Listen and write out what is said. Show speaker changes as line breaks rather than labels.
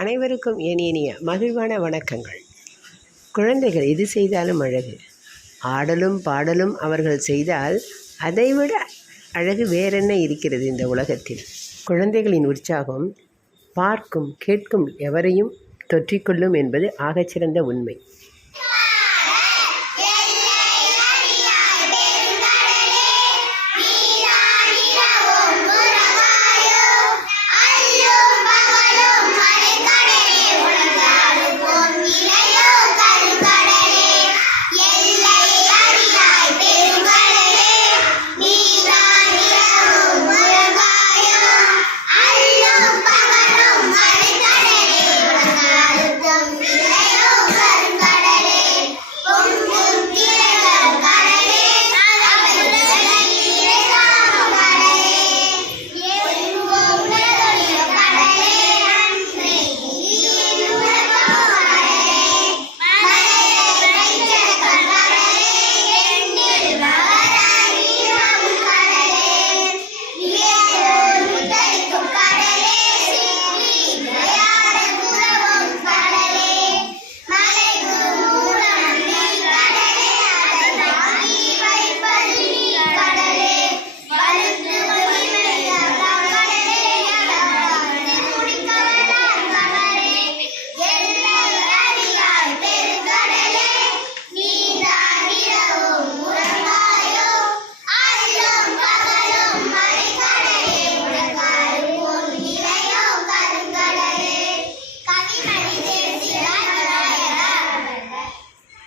அனைவருக்கும் இனிய மகிழ்வான வணக்கங்கள். குழந்தைகள் எது செய்தாலும் அழகு. ஆடலும் பாடலும் அவர்கள் செய்தால் அதைவிட அழகு வேறென்ன இருக்கிறது இந்த உலகத்தில்? குழந்தைகளின் உற்சாகம் பார்க்கும் கேட்கும் எவரையும் தொற்றிக்கொள்ளும் என்பது ஆகச்சிறந்த உண்மை.